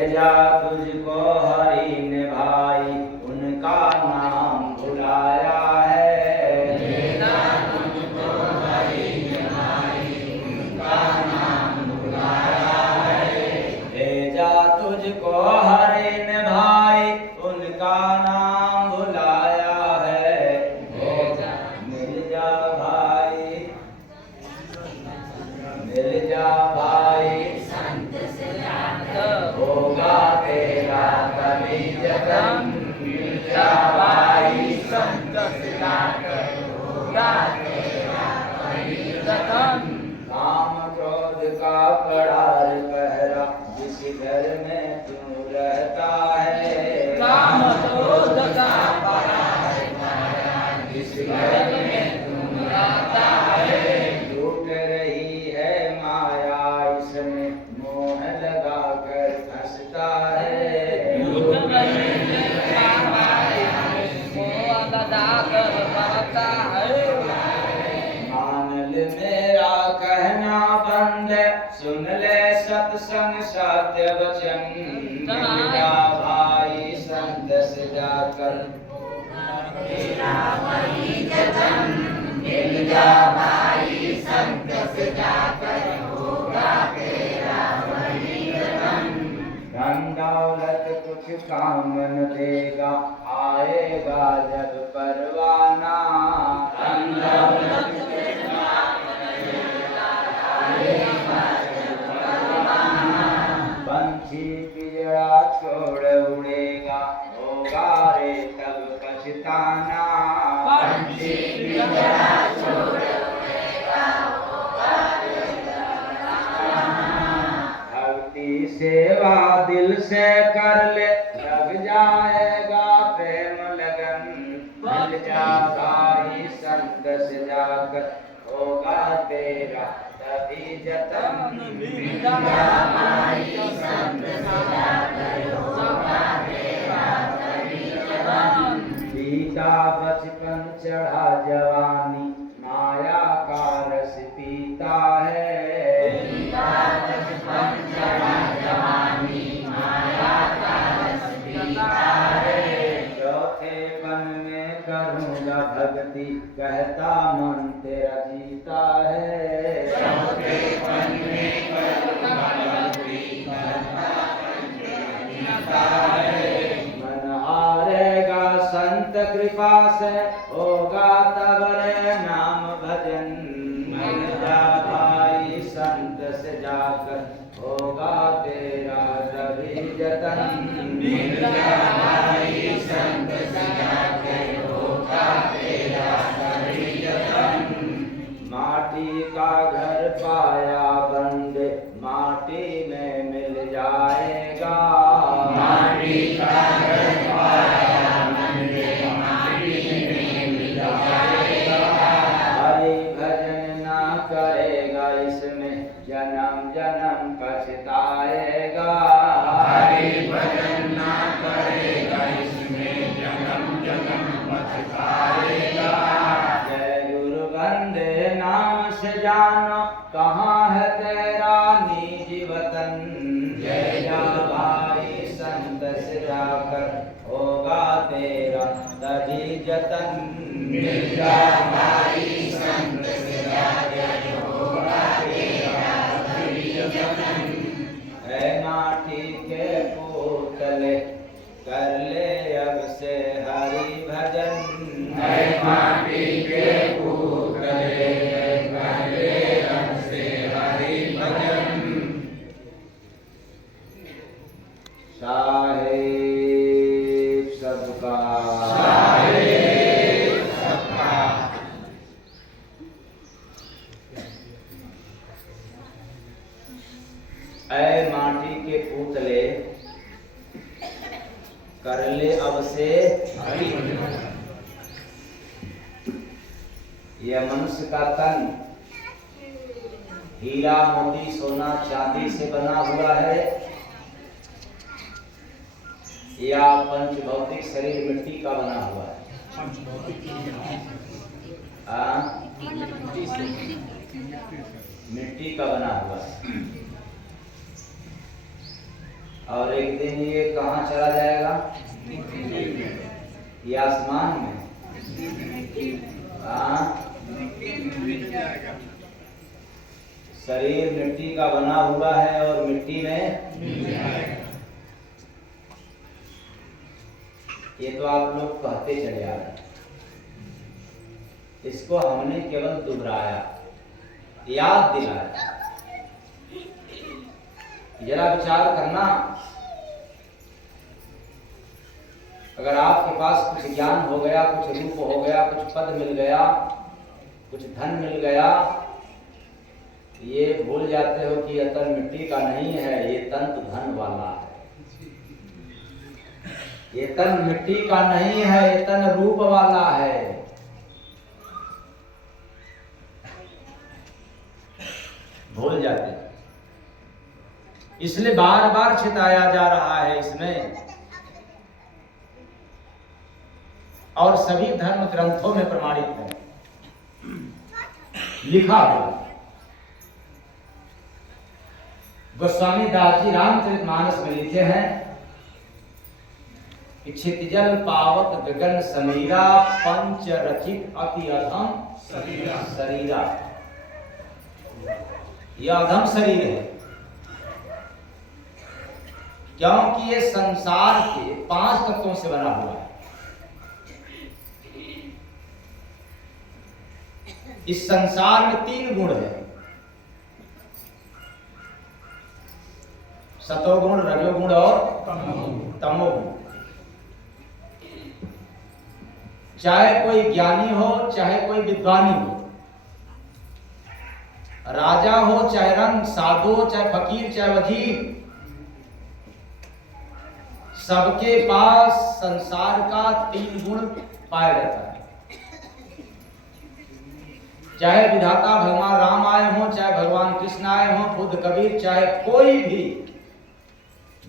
भेजा तुझको हरि ने भाई, उनका नाम बुलाया है। भेजा तुझको हरि ने भाई, उनका नाम बुलाया है। भेजा तुझको हरि ने भाई, उनका नाम बुलाया है। भेजा मिल जा भाई, मिल जा भाई, संत से जाकर होगा तेरा कभी जतन। मिल जा भाई, संत से जाकर होगा तेरा कभी जतन। काम क्रोध का पड़ार पहरा, जिस घर में तू रहता है। काम क्रोध का परार पहरा, जिस घर में तुम रहता है। लूट रही है माया इसमें, मोह लगा कर फंसता है। लूट रही है माया, मोह लगा कर फंसता है। मान ले मेरा कहना बंद, सुन ले सत्संग सत्य वचन। मिल जा भाई संत से जाकर, तेरा वही जतन। मिल जा भाई, संत से जाकर होगा तेरा वही जतन। धन दौलत कुछ काम न देगा, आएगा जब परवाना। धन दौलत कुछ काम न देगा, आएगा जब परवाना। पंछी पिंजरा छोड़ उड़ेगा, होगा रे तब पछताना। पंछी पिंजरा छोड़ उड़ेगा, होगा रे तब पछताना। भक्ति सेवा दिल से कर ले, लग जाएगा प्रेम लगन। मिल जा भाई संत से जाकर, होगा तेरा तभी जतन। मिल जा भाई, संत से जाकर होगा तेरा तभी जतन। बीता बचपन चढ़ा जवानी, माया का रस पीता है। बीता बचपन चढ़ा जवानी, माया का रस पीता है। चौथे पन में करूँगा भक्ति, कहता मन तेरा जीता है। चौथे पन में करूँगा भक्ति, कहता मन तेरा जीता है। मन हारेगा संत कृपा से, होगा तब रे नाम भजन। मिल जा भाई संत से जाकर, होगा तेरा तभी जतन। मिल जा भाई, संत से जाकर होगा तेरा तभी जतन। माटी का घर पाया बंद, माटी में मिल जाएगा। माटी का घर पाया बंद, माटी में मिल जाएगा। हरि भजन ना करेगा इसमें, जन्म जन्म पछताएगा। हरि भजन ना करेगा इसमें, जन्म जन्म पछताएगा। जय गुरु वंदे नाम से जानो, कहाँ है तेरा निज वतन। जय जा भाई संत से जाकर, होगा तेरा तभी जतन। मिल जा भाई, संत से जाकर होगा तेरा तभी जतन। है माटी के पुतले, कर ले अब से हरि भजन। है माटी के पुतले, कर ले अब से हरि भजन। साहेब सबका, साहेब सबका। ऐ माटी के पुतले, कर ले अब से हरि भजन। यह मनुष्य का तन हीरा मोती सोना चांदी से बना हुआ है, या पंच भौतिक शरीर मिट्टी का बना हुआ है। मिट्टी का बना हुआ है। और एक दिन ये कहाँ चला जाएगा? ये आसमान में। हाँ, शरीर मिट्टी का बना हुआ है और मिट्टी में ये तो आप लोग कहते चले आ रहे, इसको हमने केवल दोहराया, याद दिलाया। जरा विचार करना, अगर आपके पास कुछ ज्ञान हो गया, कुछ रूप हो गया, कुछ पद मिल गया, कुछ धन मिल गया, ये भूल जाते हो कि यह तन मिट्टी का नहीं है, ये तन तो धन वाला है। ये तन मिट्टी का नहीं है, ये तन रूप वाला है। भूल जाते हैं, इसलिए बार बार चिताया जा रहा है इसमें। और सभी धर्म ग्रंथों में प्रमाणित है, लिखा हुआ। गोस्वामी दास जी रामचरितमानस में लिखे हैं कि क्षितिजल पावक गगन समीरा, पंच रचित अति अधम शरीरा। यह अधम शरीर है, क्योंकि ये संसार के 5 तत्वों से बना हुआ है। इस संसार में 3 गुण है, सतोगुण, रजोगुण और तमोगुण। चाहे कोई ज्ञानी हो, चाहे कोई विद्वानी हो, राजा हो चाहे रंग, साधु हो चाहे फकीर, चाहे वजीर, सबके पास संसार का 3 गुण पाया जाता है। चाहे विधाता भगवान राम आए हो, चाहे भगवान कृष्ण आए हो, बुद्ध, कबीर, चाहे कोई भी,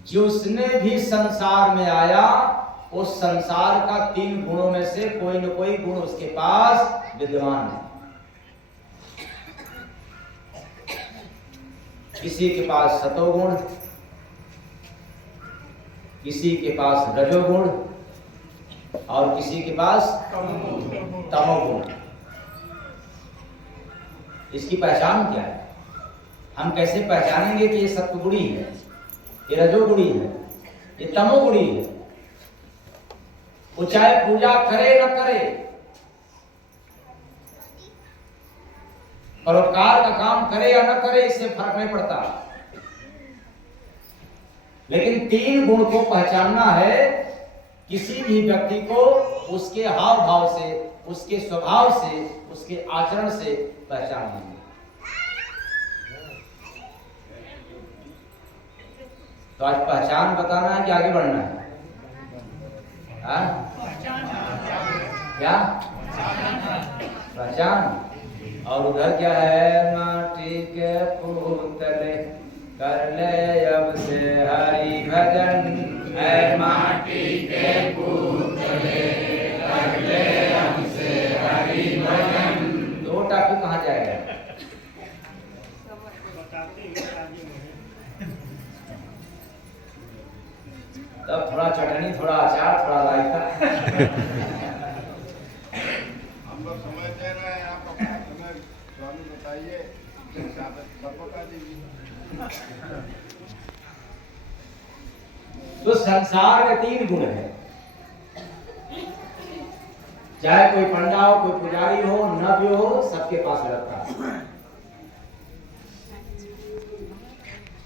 जिसने भी संसार में आया, उस संसार का 3 गुणों में से कोई न कोई गुण उसके पास विद्यमान है। किसी के पास सतोगुण, किसी के पास रजोगुण और किसी के पास तमोगुण। इसकी पहचान क्या है? हम कैसे पहचानेंगे कि ये सत्वगुणी है, ये रजोगुणी है, ये तमोगुणी है? वो चाहे पूजा करे न करे, परोपकार का काम करे या न करे, इससे फर्क नहीं पड़ता। लेकिन 3 गुण को पहचानना है किसी भी व्यक्ति को, उसके हाव भाव से, उसके स्वभाव से, उसके आचरण से पहचान लेंगे। तो आज पहचान बताना है कि आगे बढ़ना है? क्या पहचान? और उधर क्या है? माटी के पुतले कर ले अब से हरि भजन, है माटी के पुतले कर ले अब से हरि भजन। 2 टापू कहाँ जाएगा? तब थोड़ा चटनी, थोड़ा अचार, थोड़ा रायता। हम लोग समझ दे रहे हैं, आप अपना समय स्वामी बताइए, बता दीजिए। तो संसार में 3 गुण है, चाहे कोई पंडा हो, कोई पुजारी हो, नव्य हो, सबके पास रहता है।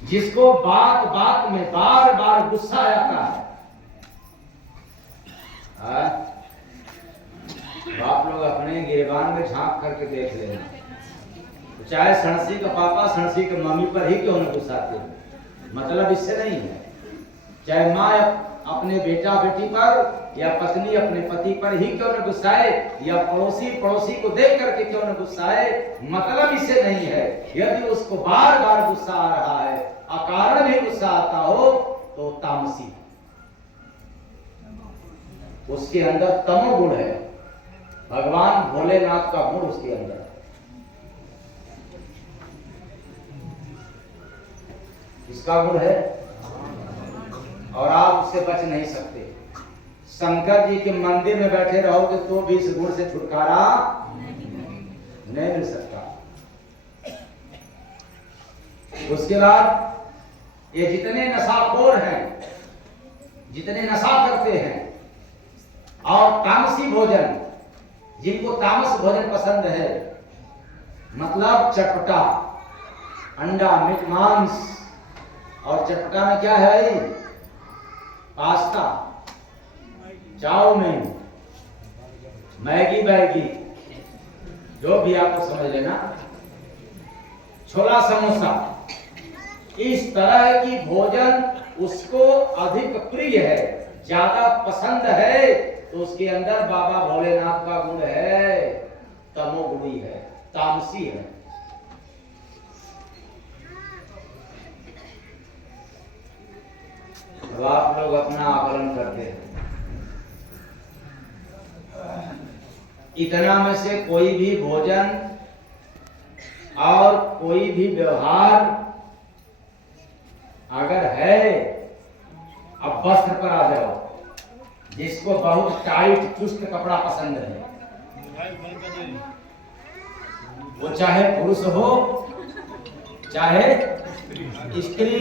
जिसको बात बात में बार बार गुस्सा आता है, आप लोग अपने गिरबान में झांक करके देख लेना, तो चाहे सणसी का पापा सणसी के मम्मी पर ही क्यों न गुस्साते, मतलब इससे नहीं है। चाहे माँ अपने बेटा बेटी पर, या पत्नी अपने पति पर ही क्यों न गुस्साए, या पड़ोसी पड़ोसी को देख करके क्यों न गुस्साए, मतलब इससे नहीं है। यदि उसको बार बार गुस्सा आ रहा है, अकारण भी गुस्सा आता हो, तो तामसी, उसके अंदर तमोगुण है। भगवान भोलेनाथ का गुण उसके अंदर है। किसका गुण है? और आप उससे बच नहीं सकते। शंकर जी के मंदिर में बैठे रहोगे तो भी इस गुण से छुटकारा नहीं मिल सकता। उसके बाद ये जितने नशाखोर हैं, जितने नशा करते हैं और तामसी भोजन, जिनको तामस भोजन पसंद है, मतलब चटपटा, अंडा, मीट, मांस, और चटपटा में क्या है? पास्ता, चाउमीन, मैगी बैगी, जो भी आपको समझ लेना, छोला समोसा, इस तरह की भोजन उसको अधिक प्रिय है, ज्यादा पसंद है, तो उसके अंदर बाबा भोलेनाथ का गुण है, तमोगुणी है, तामसी है। अब आप लोग अपना आकलन करते हैं। इतना में से कोई भी भोजन और कोई भी व्यवहार अगर है, अब वस्त्र पर आ जाओ, जिसको बहुत टाइट चुस्त कपड़ा पसंद है, वो चाहे पुरुष हो चाहे स्त्री,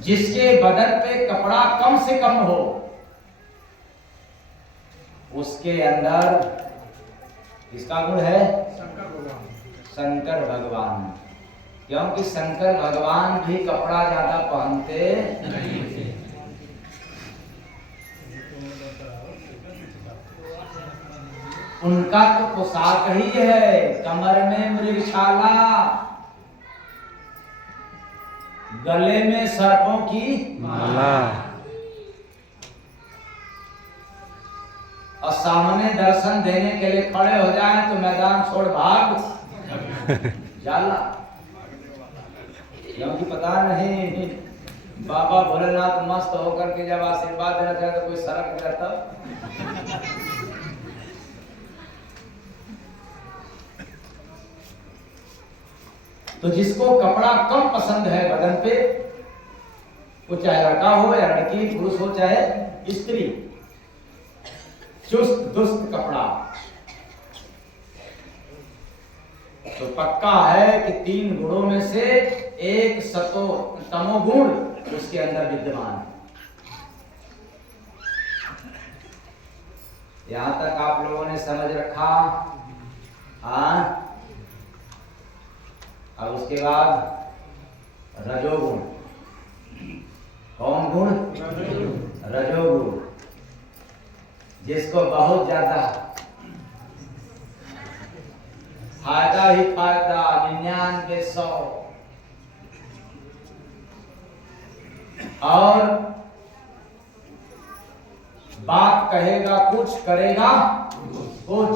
जिसके बदन पे कपड़ा कम से कम हो, उसके अंदर किसका गुण है? शंकर भगवान। क्योंकि शंकर भगवान भी कपड़ा ज्यादा पहनते नहीं थे। उनका तो पोशाक ही है, कमर में मृगशाला, गले में सर्पों की माला, और सामने दर्शन देने के लिए खड़े हो जाए तो मैदान छोड़ भाग जाला। क्योंकि पता नहीं बाबा भोलेनाथ मस्त होकर के जब आशीर्वाद देना चाहे तो कोई सड़क जाता। तो जिसको कपड़ा कम पसंद है बदन पे, वो चाहे लड़का हो या लड़की, पुरुष हो चाहे स्त्री, चुस्त दुस्त कपड़ा, तो पक्का है कि 3 गुणों में से एक सतो तमोगुण उसके अंदर विद्यमान है। यहां तक आप लोगों ने समझ रखा? हाँ। अब उसके बाद रजोगुण। कौन गुण? रजोगुण, जिसको बहुत ज्यादा फायदा ही फायदा, 99 और बात कहेगा कुछ, करेगा कुछ,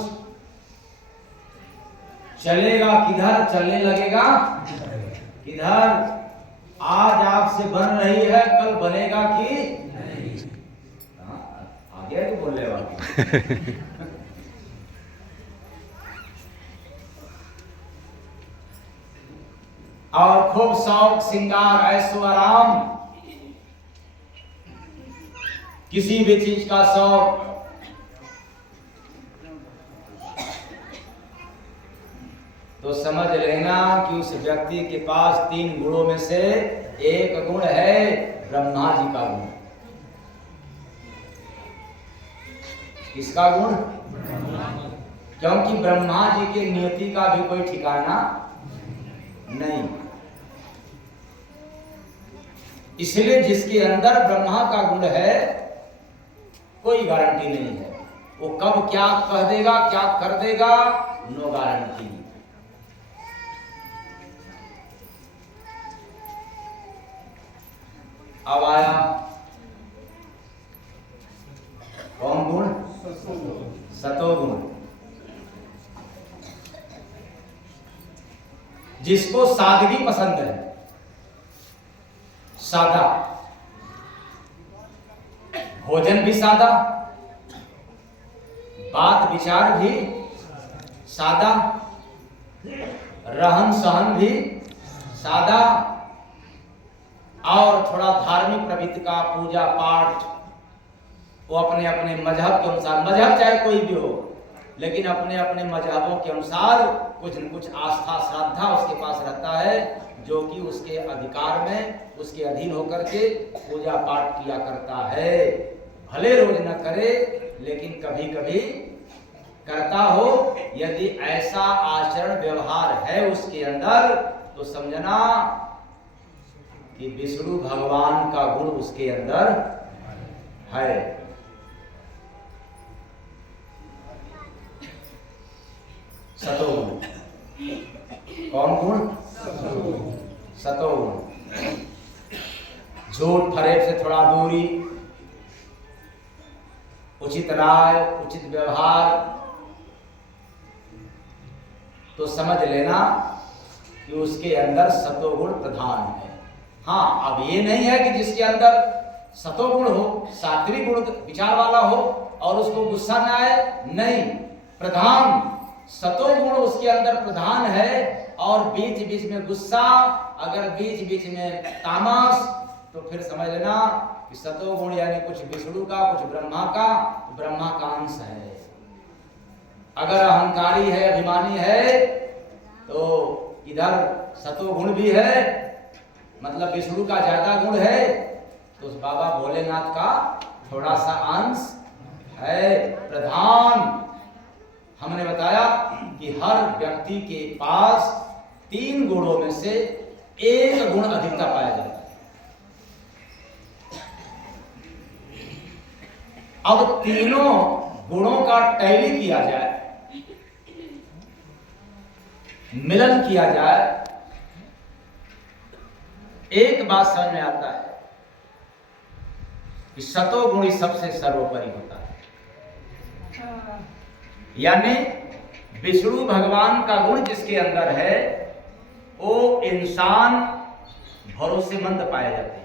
चलेगा किधर, चलने लगेगा किधर, आज आपसे बन रही है कल बनेगा कि नहीं। आगे तो बोले और खूब शौक श्रृंगार ऐशो आराम, किसी भी चीज का शौक, तो समझ लेना कि उस व्यक्ति के पास 3 गुणों में से एक गुण है ब्रह्मा जी का गुण। किसका गुण? क्योंकि ब्रह्मा जी के नियति का भी कोई ठिकाना नहीं, इसलिए जिसके अंदर ब्रह्मा का गुण है कोई गारंटी नहीं है, वो कब क्या कह देगा, क्या कर देगा, नो गारंटी। अब आया कौन गुण? सतोगुण, जिसको सादगी पसंद है, सादा भोजन भी सादा, बात विचार भी सादा, रहन सहन भी सादा और थोड़ा धार्मिक प्रवृत्ति का, पूजा पाठ, वो अपने अपने मजहब के अनुसार, मजहब चाहे कोई भी हो, लेकिन अपने अपने मजहबों के अनुसार कुछ न कुछ आस्था श्रद्धा उसके पास रहता है, जो कि उसके अधिकार में, उसके अधीन होकर के पूजा पाठ किया करता है। भले रोज न करे, लेकिन कभी कभी करता हो। यदि ऐसा आचरण व्यवहार है उसके अंदर, तो समझना कि विष्णु भगवान का गुण उसके अंदर है। सतोगुण। कौन गुण? सतोगुण। झूठ फरेब से थोड़ा दूरी, उचित राय, उचित व्यवहार, तो समझ लेना कि उसके अंदर सतोगुण प्रधान है। हाँ, अब ये नहीं है कि जिसके अंदर सतोगुण हो, सात्विक गुण विचार वाला हो और उसको गुस्सा न आए, नहीं, प्रधान सतोगुण उसके अंदर प्रधान है। और बीच बीच में गुस्सा, अगर बीच बीच में तामस, तो फिर समझ लेना कि सतोगुण यानी कुछ विष्णु का, कुछ ब्रह्मा का अंश है। अगर अहंकारी है, अभिमानी है, तो इधर सतोगुण भी है, मतलब विष्णु का ज्यादा गुण है, तो उस बाबा भोलेनाथ का थोड़ा सा अंश है, प्रधान। हमने बताया कि हर व्यक्ति के पास 3 गुणों में से एक गुण अधिकता पाया जाता है। अब तीनों गुणों का टैली किया जाए, मिलन किया जाए, एक बात समझ में आता है कि सतोगुण ही सबसे सर्वोपरि होता है। यानी विष्णु भगवान का गुण जिसके अंदर है, वो इंसान भरोसेमंद पाए जाते हैं।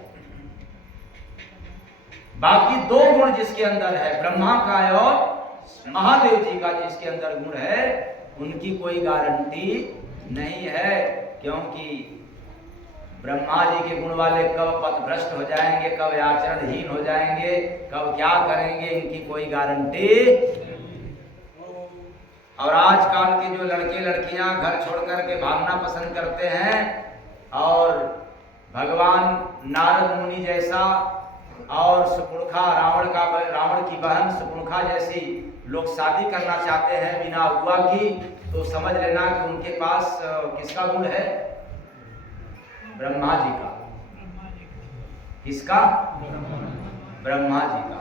बाकी 2 गुण जिसके अंदर है, ब्रह्मा का और महादेव जी का जिसके अंदर गुण है, उनकी कोई गारंटी नहीं है, क्योंकि ब्रह्मा जी के गुण वाले कब पथभ्रष्ट हो जाएंगे, कब आचरणहीन हो जाएंगे, कब क्या करेंगे, इनकी कोई गारंटी। और आजकल के जो लड़के लड़कियां घर छोड़कर के भागना पसंद करते हैं, और भगवान नारद मुनि जैसा और सुपुणखा, रावण की बहन सुपुणखा जैसी लोग शादी करना चाहते हैं बिना हुआ की, तो समझ लेना कि उनके पास किसका गुण है? ब्रह्मा जी का। किसका? ब्रह्मा जी का।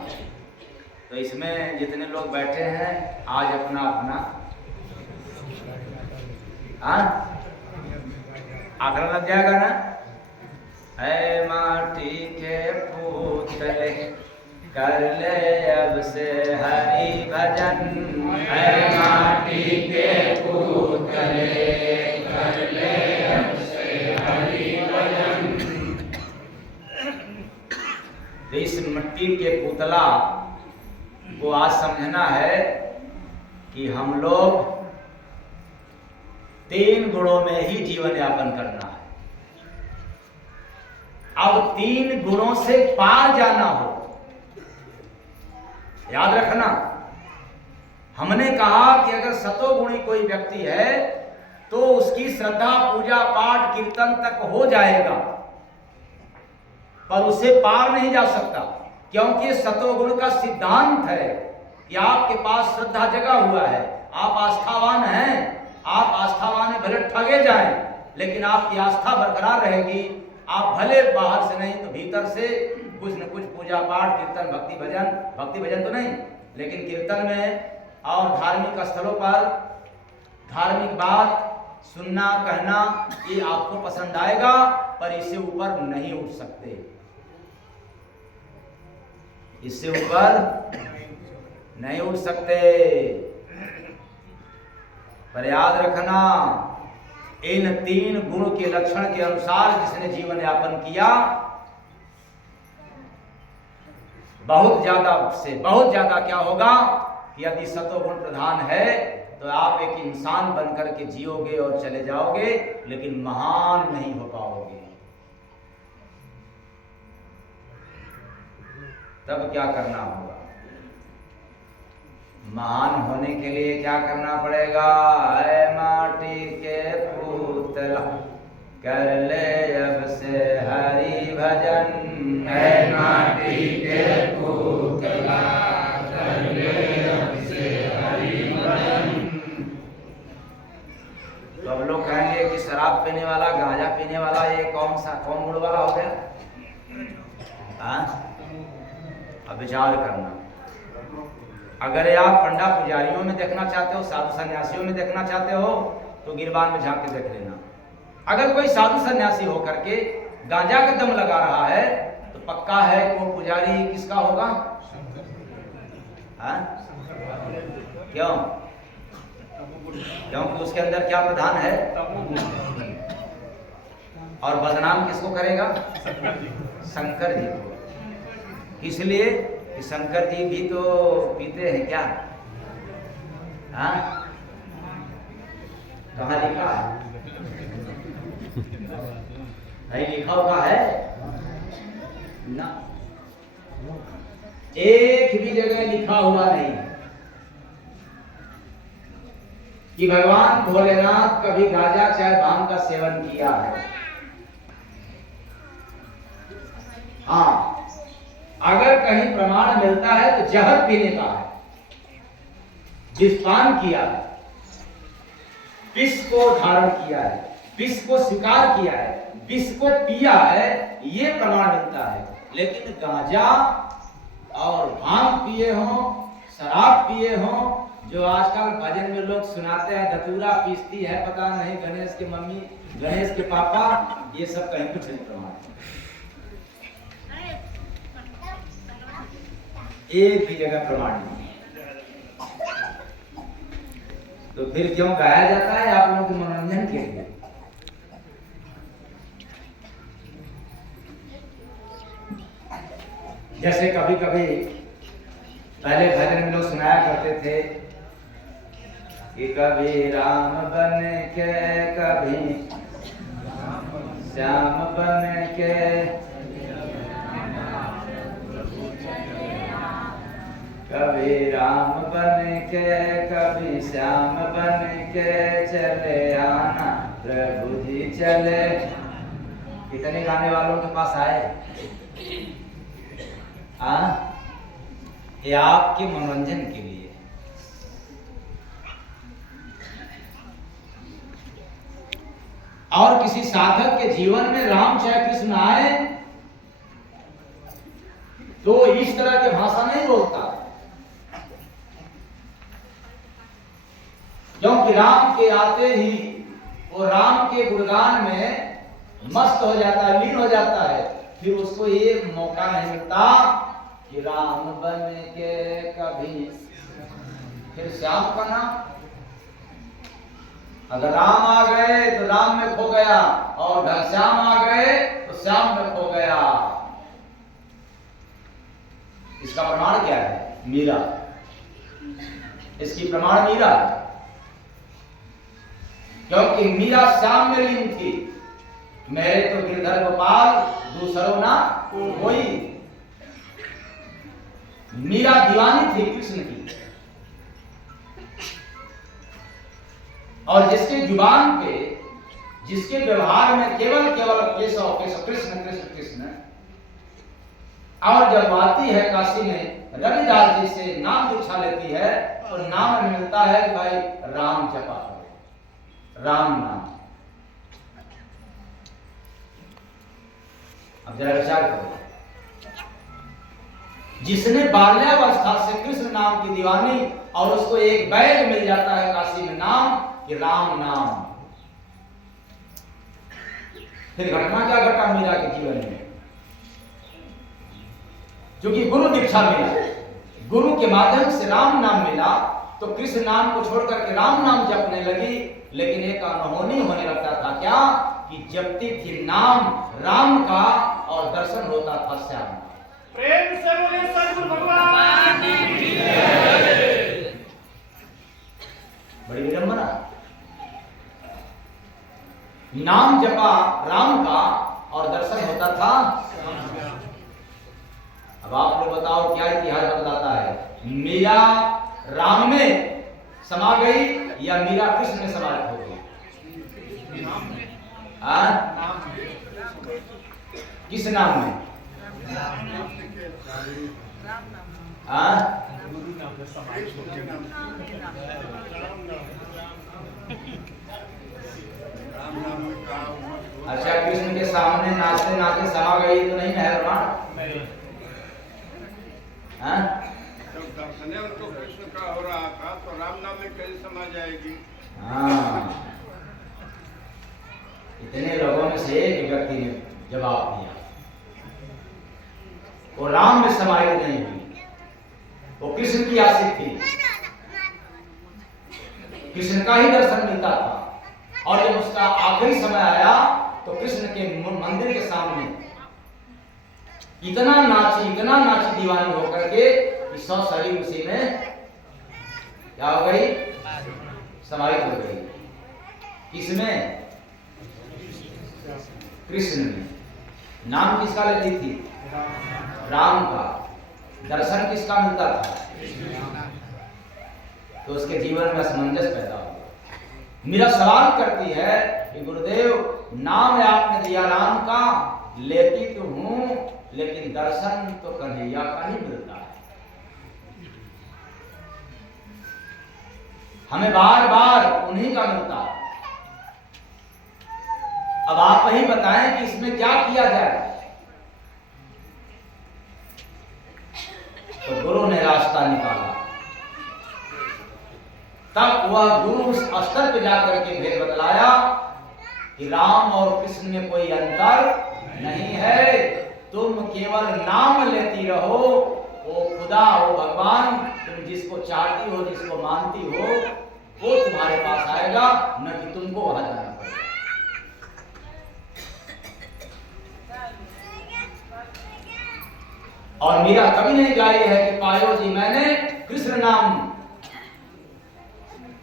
तो इसमें जितने लोग बैठे हैं, आज अपना अपना आंकड़ा लग जाएगा ना। ऐ माटी के पुतले कर ले अब से हरि भजन, ऐ माटी के पुतले कर ले अब से हरि भजन। इस मिट्टी के पुतला को आज समझना है कि हम लोग 3 गुणों में ही जीवन यापन करना है। अब 3 गुणों से पार जाना हो, याद रखना। हमने कहा कि अगर सतोगुणी कोई व्यक्ति है तो उसकी श्रद्धा, पूजा पाठ, कीर्तन तक हो जाएगा, पर उसे पार नहीं जा सकता, क्योंकि सतोगुण का सिद्धांत है कि आपके पास श्रद्धा जगा हुआ है, आप आस्थावान हैं, आप आस्थावान भले ठगे जाएं, लेकिन आपकी आस्था बरकरार रहेगी। आप भले बाहर से नहीं तो भीतर से कुछ न कुछ पूजा पाठ, कीर्तन, भक्ति भजन तो नहीं, लेकिन कीर्तन में और धार्मिक स्थलों पर धार्मिक बात सुनना, कहना, ये आपको पसंद आएगा, पर इससे ऊपर नहीं उठ सकते, इससे ऊपर नहीं उठ सकते। पर याद रखना, इन 3 गुण के लक्षण के अनुसार जिसने जीवन यापन किया, बहुत ज्यादा क्या होगा कि यदि सतोगुण प्रधान है तो आप एक इंसान बनकर के जियोगे और चले जाओगे, लेकिन महान नहीं हो पाओगे। तब क्या करना होगा? महान होने के लिए क्या करना पड़ेगा? ऐ माटी के पुतला कर ले अब से हरि भजन। ऐ माटी के पुतला कर ले अब से हरि भजन। तो अब लोग कहेंगे कि शराब पीने वाला, गांजा पीने वाला, ये कौन गुण वाला हो गया? हाँ, अब विचार करना। अगर आप पंडा पुजारियों में देखना चाहते हो, साधु सन्यासियों में देखना चाहते हो, तो गिरबान में झांक के देख लेना। अगर कोई साधु सन्यासी होकर के गांजा का दम लगा रहा है, तो पक्का है कि वो पुजारी किसका होगा? हाँ? क्यों? क्योंकि उसके अंदर क्या प्रधान है? और बदनाम किसको करेगा? शंकर जी को। इसलिए कि शंकर जी भी तो पीते हैं क्या? हाँ? कहाँ लिखा है? नहीं लिखा हुआ है ना, एक भी जगह लिखा हुआ नहीं कि भगवान भोलेनाथ कभी गांजा चाहे भांग का सेवन किया है। हाँ, अगर कहीं प्रमाण मिलता है तो जहर पीने का है, विषपान किया है, विष को धारण किया है, विष को स्वीकार किया है, विष को पिया है, ये प्रमाण मिलता है। लेकिन गांजा और भांग पिए हो, शराब पिए हो, जो आजकल भजन में लोग सुनाते हैं, धतूरा पीसती है पता नहीं गणेश की मम्मी, गणेश के पापा, ये सब कहीं कुछ नहीं प्रमाण। एक भी जगह प्रमाण नहीं। तो फिर क्यों गाया जाता है? आप लोगों के मनोरंजन के लिए। जैसे कभी कभी पहले भजन में लोग सुनाया करते थे कि कभी राम बन के, कभी श्याम बन के, कभी राम बन के, कभी श्याम बन के चले आना प्रभु जी चले। कितने गाने वालों के पास आए? ये आपके मनोरंजन के लिए। और किसी साधक के जीवन में राम चाहे कृष्ण आए तो इस तरह के भाषा नहीं बोलता, क्योंकि राम के आते ही वो राम के गुणगान में मस्त हो जाता है, लीन हो जाता है। फिर उसको ये मौका नहीं मिलता कि राम बन के कभी फिर श्याम का नाम। अगर राम आ गए तो राम में खो गया, और घनश्याम आ गए तो श्याम में खो गया। इसका प्रमाण क्या है? मीरा। इसकी प्रमाण मीरा है, क्योंकि मीरा श्याम में लीन थी। मेरे तो गिरधर गोपाल दूसरो ना कोई। मीरा दीवानी थी कृष्ण की, और जिसके जुबान पे, जिसके व्यवहार में केवल केशव केशव, कृष्ण कृष्ण कृष्ण, और जब आती है काशी में रविदास जी से नाम दीक्षा लेती है, तो नाम मिलता है कि भाई राम जपा करो, राम नाम। अब जरा विचार करो, जिसने बाल्यावस्था से कृष्ण नाम की दीवानी, और उसको एक बैग मिल जाता है काशी में नाम कि राम नाम। फिर घटना क्या घटा मीरा के जीवन में? क्योंकि गुरु दीक्षा मिला, गुरु के माध्यम से राम नाम मिला, तो कृष्ण नाम को छोड़ करके राम नाम जपने लगी। लेकिन एक अनहोनी होने लगता था, क्या कि जपती थी नाम राम का और दर्शन होता था श्याम। प्रेम से बोले सद्गुरु भगवान की जय। बड़ी विडंबना। नाम जपा राम का और दर्शन होता था। अब आप लोग बताओ क्या इतिहास बतलाता है? मीरा राम में समा गई या मीरा कृष्ण में समाहित हो गई? किस नाम में? अच्छा, कृष्ण के सामने नाचते नाचते समा गई तो नहीं है भगवान? जब दर्शन उनको कृष्ण का हो रहा था तो राम नाम में कैसे समा जाएगी? हाँ, इतने लोगों में से एक व्यक्ति ने जवाब दिया, वो राम में समाहित नहीं हुई, वो कृष्ण की आशिक थी, कृष्ण का ही दर्शन मिलता था। और जब उसका आखिरी समय आया तो कृष्ण के मंदिर के सामने इतना नाची दीवानी होकर के कि 100 शरीर उसी में क्या हो गई? समाहित हो गई। किसमें? कृष्ण में। नाम किसका लेती थी? राम का। दर्शन किसका मिलता था? तो उसके जीवन में असमंजस पैदा हुआ। मीरा सवाल करती है कि गुरुदेव, नाम आपने दिया राम का, लेती तो हूं, लेकिन दर्शन तो कन्हैया का ही मिलता है। हमें बार बार उन्हीं का मिलता है। अब आप ही बताएं कि इसमें क्या किया जाए? तो गुरु ने रास्ता निकाला। तब वह गुरु उस स्तर पे जाकर के भेद बतलाया कि राम और कृष्ण में कोई अंतर नहीं है, तुम केवल नाम लेती रहो, वो खुदा, वो भगवान, तुम जिसको चाहती हो, जिसको मानती हो, वो तुम्हारे पास आएगा, न कि तुमको वहां जाना पड़ेगा। और मीरा कभी नहीं गाई है कि पायो जी मैंने कृष्ण नाम,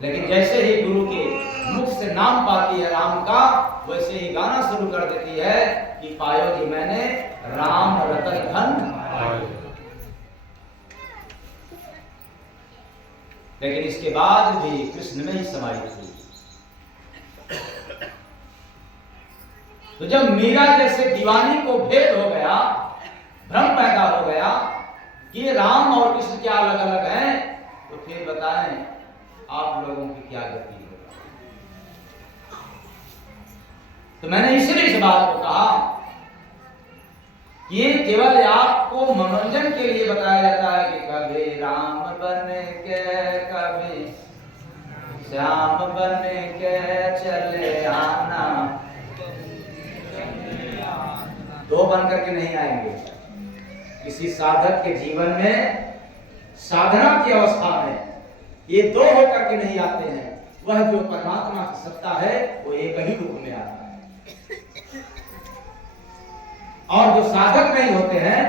लेकिन जैसे ही गुरु के मुख से नाम पाती है राम का, वैसे ही गाना शुरू कर देती है कि पायो जी मैंने राम रतन धन पायो। लेकिन इसके बाद भी कृष्ण में ही समाहित हुई। तो जब मीरा जैसे दीवानी को भेद हो गया, भ्रम पैदा हो गया कि ये राम और कृष्ण क्या अलग अलग हैं, तो फिर बताएं आप लोगों की क्या गति होगा? तो मैंने इसलिए इस बात को कहा कि ये केवल आपको मनोरंजन के लिए बताया जाता है कि कभी राम बन के कभी श्याम बन के चले आना, दो बन करके नहीं आएंगे। किसी साधक के जीवन में, साधना की अवस्था में ये दो होकर के नहीं आते हैं। वह जो परमात्मा की सत्ता है वो एक ही रूप में आता है। और जो साधक नहीं होते हैं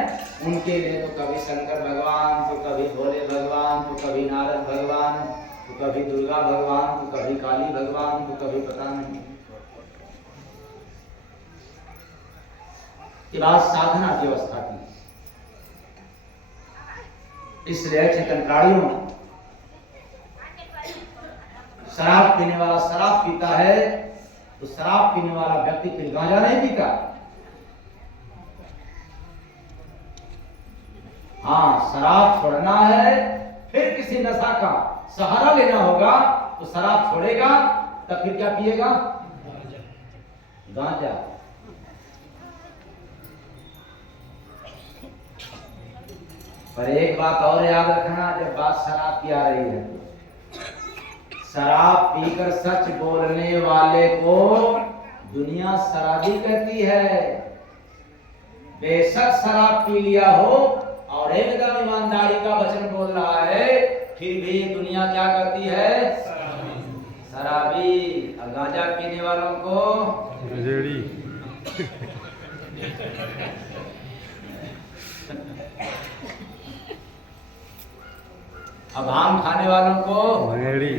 उनके लिए तो कभी शंकर भगवान, तो कभी भोले भगवान, तो कभी नारद भगवान, तो कभी दुर्गा भगवान, तो कभी काली भगवान, तो कभी पता नहीं। ये बात साधना की अवस्था की। इसलिए चेतन प्राणियों, शराब पीने वाला शराब पीता है तो शराब पीने वाला व्यक्ति फिर गांजा नहीं पीता। हाँ, शराब छोड़ना है, फिर किसी नशा का सहारा लेना होगा तो शराब छोड़ेगा, तब फिर क्या पिएगा? गांजा। पर एक बात और याद रखना, जब बात शराब की आ रही है, शराब पीकर सच बोलने वाले को दुनिया शराबी कहती है। बेशक शराब पी लिया हो और एकदम ईमानदारी का वचन बोल रहा है, फिर भी दुनिया क्या कहती है? शराबी। और गांजा पीने वालों को गजेड़ी। अब भांग खाने वालों को भंगेड़ी।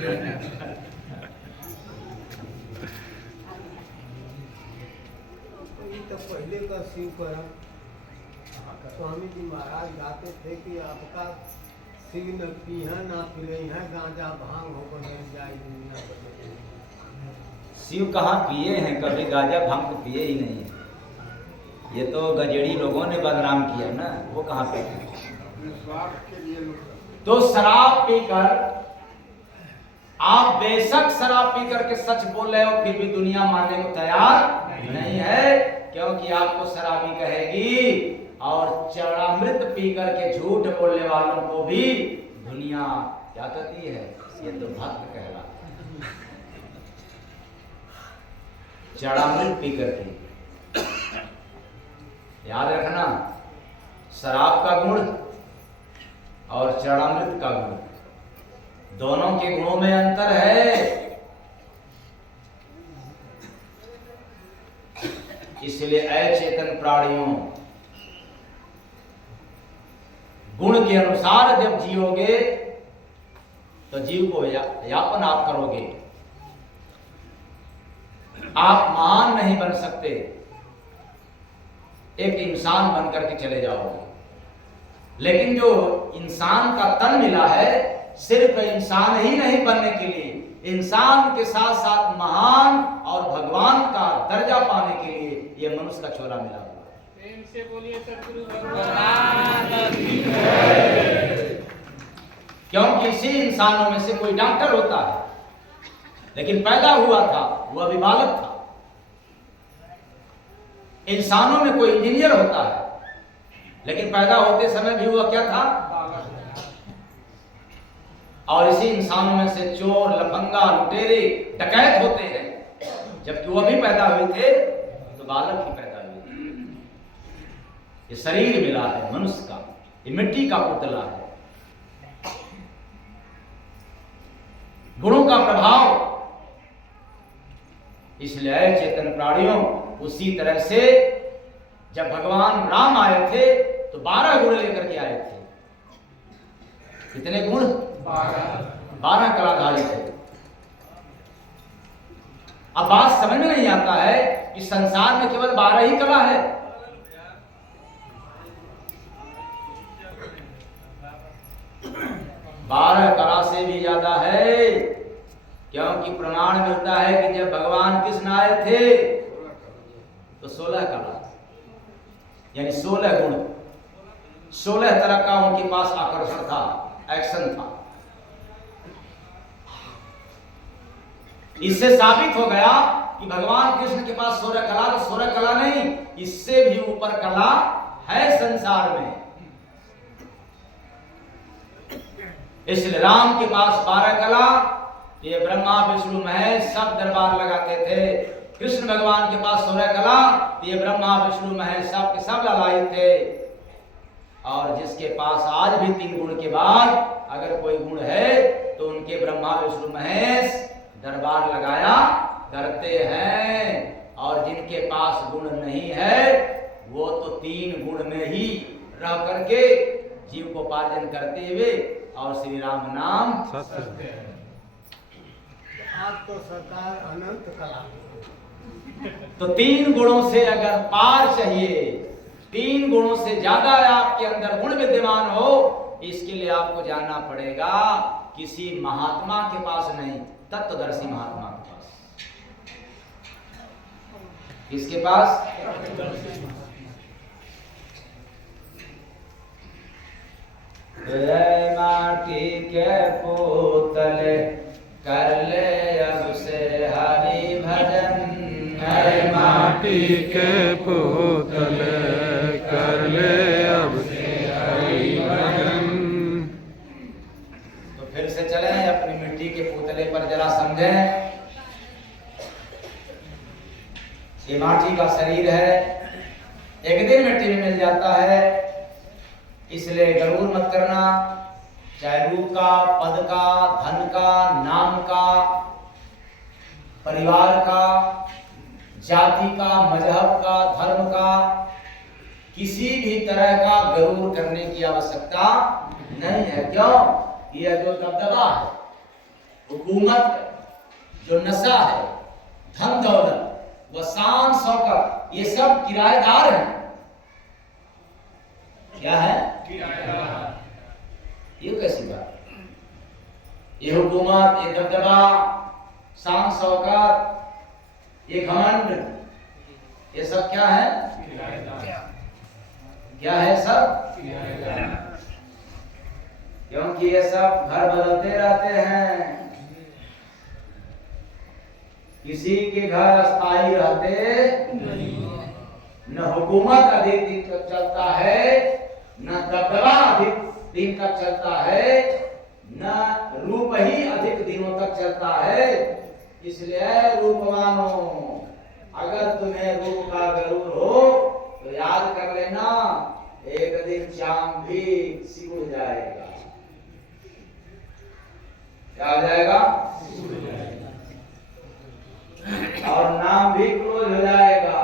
तो पहले का शिव परम स्वामी जी महाराज गाते थे कि आपका शिव न पीहा ना पिले हैं गांजा भांग होकर मिल जाए दुनिया बदले। शिव कहाँ पिए हैं, कभी गांजा भांग तो पिए ही नहीं है। ये तो गजेड़ी लोगों ने बदनाम किया ना, वो कहाँ पे। अपने स्वार्थ के लिए लोग तो शराब पीकर आप बेशक शराब पी करके सच बोल रहे हो, फिर भी दुनिया मानने को तैयार नहीं है, क्योंकि आपको शराबी कहेगी, और चरणामृत पी करके झूठ बोलने वालों को भी दुनिया क्या कहती है, ये तो भक्त कहला। चरणामृत पी करके याद रखना, शराब का गुण और चरणामृत का गुण, दोनों के गुणों में अंतर है। इसलिए अचेतन प्राणियों, गुण के अनुसार जब जियोगे तो जीव को यापन आप करोगे। आप महान नहीं बन सकते, एक इंसान बनकर के चले जाओगे। लेकिन जो इंसान का तन मिला है, सिर्फ इंसान ही नहीं बनने के लिए, इंसान के साथ साथ महान और भगवान का दर्जा पाने के लिए ये मनुष्य का छोरा मिला हुआ है। प्रेम से बोलिए सद्गुरु भगवान की क्योंकि इसी इंसानों में से कोई डॉक्टर होता है, लेकिन पैदा हुआ था वह अभी बालक था। इंसानों में कोई इंजीनियर होता है, लेकिन पैदा होते समय भी वह क्या था, और इसी इंसानों में से चोर, लफंगा, लुटेरे, डकैत होते हैं, जबकि वह भी पैदा हुए थे तो बालक ही पैदा हुए थे। ये शरीर मिला है मनुष्य का, ये मिट्टी का पुतला है। गुणों का प्रभाव, इसलिए चेतन प्राणियों, उसी तरह से जब भगवान राम आए थे तो 12 गुण लेकर के आए थे। कितने गुण? 12 कलाधारी थे। अब बात समझ में नहीं आता है कि संसार में केवल 12 ही कला है। बारह कला से भी ज्यादा है, क्योंकि प्रमाण मिलता है कि जब भगवान कृष्ण आए थे तो 16 कला, यानी 16 गुण, 16 तरह का उनके पास आकर्षण था, एक्शन था। इससे साबित हो गया कि भगवान कृष्ण के पास 16 कला, तो 16 कला नहीं, इससे भी ऊपर कला है संसार में। इसलिए राम के पास 12 कला, ये ब्रह्मा विष्णु महेश सब दरबार लगाते थे। कृष्ण भगवान के पास 16 कला, ये ब्रह्मा विष्णु महेश सब के सब ललायित थे। और जिसके पास आज भी 3 गुण के बाद अगर कोई गुण है तो उनके ब्रह्मा विष्णु महेश दरबार लगाया करते हैं। और जिनके पास गुण नहीं है वो तो 3 गुण में ही रह करके जीव को पार्जन करते हुए और श्री राम नाम सत्य है। आज तो सरकार अनंत कला, तो 3 गुणों से अगर पार चाहिए, 3 गुणों से ज्यादा आपके अंदर गुण विद्यमान हो, इसके लिए आपको जाना पड़ेगा किसी महात्मा के पास नहीं, तत्वदर्शी महात्मा के पास। किसके पास? जय माटी के पुतले कर ले अब से हरि भजन। जय माटी के पुतले कर ले अब से हरि भजन। तो फिर से चलें अपनी मिट्टी के पुतले पर जरा समझें। ये माटी का शरीर है, एक दिन मिट्टी में मिल जाता है, इसलिए गरूर मत करना। चाहे रूप का, पद का, धन का, नाम का, परिवार का, जाति का, मजहब का, धर्म का, किसी भी तरह का गरूर करने की आवश्यकता नहीं है। क्यों? यह जो दबदबा है हुकूमत, जो नशा है, धन दौलत, व शान शौकत, ये सब किराएदार हैं। क्या है? ये कैसी बात? ये हुकूमत, ये दबदबा, शान शौकत, ये घमंड, ये सब क्या है? क्या है सब? क्योंकि ये सब घर बदलते रहते हैं। किसी के घर अस्थायी रहते न हुकूमत अधिक दिन तक चलता है, न दबदबा अधिक दिन तक चलता है, न रूप ही अधिक दिनों तक चलता है। इसलिए रूपवानों, अगर तुम्हें रूप का गरूर हो तो याद कर लेना, एक दिन चांद भी सिकुड़ जाएगा। क्या हो जाएगा? और नाम भी क्लोज हो जाएगा।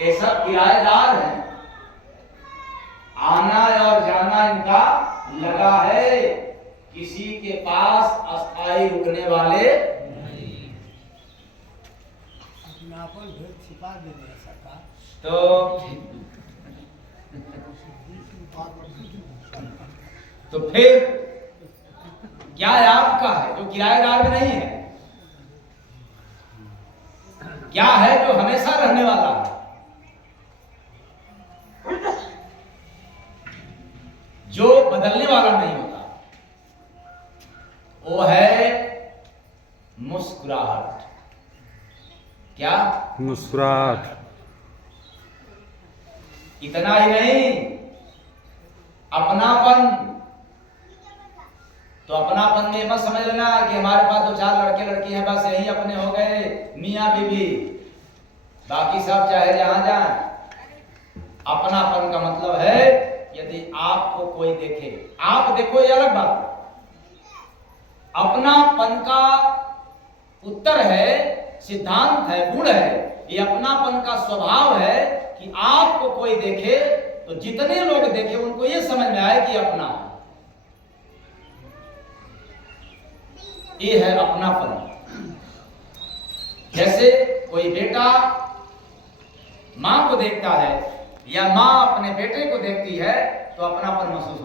ये सब किराएदार हैं, आना और जाना इनका लगा है, किसी के पास अस्थायी रुकने वाले अपनापन भेद छिपा देने सरकार। तो फिर क्या आपका है जो किराएदार में नहीं है? क्या है जो हमेशा रहने वाला है? जो बदलने वाला नहीं होता, वो है मुस्कुराहट। क्या? मुस्कुराहट। इतना ही नहीं, अपनापन। तो अपनापन में मत समझ लेना कि हमारे पास तो 4 लड़के लड़की हैं, बस यही अपने हो गए मियाँ बीवी, बाकी सब चाहे जहां जाए। अपनापन का मतलब है यदि आपको कोई देखे, आप देखो, ये अलग बात। अपनापन का उत्तर है, सिद्धांत है, गुण है। ये अपनापन का स्वभाव है कि आपको कोई देखे तो जितने लोग देखे उनको ये समझ में आए कि अपना है। ये है अपनापन। जैसे कोई बेटा मां को देखता है या मां अपने बेटे को देखती है तो अपनापन महसूस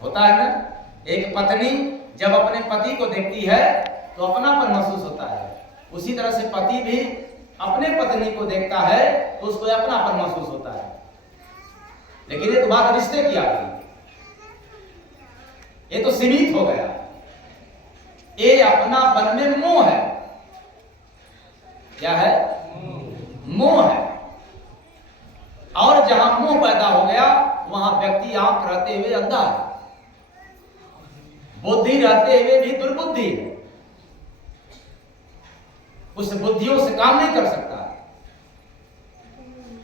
होता है ना? एक पत्नी जब अपने पति को देखती है तो अपनापन महसूस होता है। उसी तरह से पति भी अपने पत्नी को देखता है तो उसको अपनापन महसूस होता है। लेकिन ये तो बात रिश्ते की आ गई, ये तो सीमित हो गया। ये अपनापन में मोह है। क्या है? मोह है। और जहां मोह पैदा हो गया वहां व्यक्ति आंख रहते हुए अंधा है, बुद्धि रहते हुए भी दुर्बुद्धि है, उस बुद्धियों से काम नहीं कर सकता।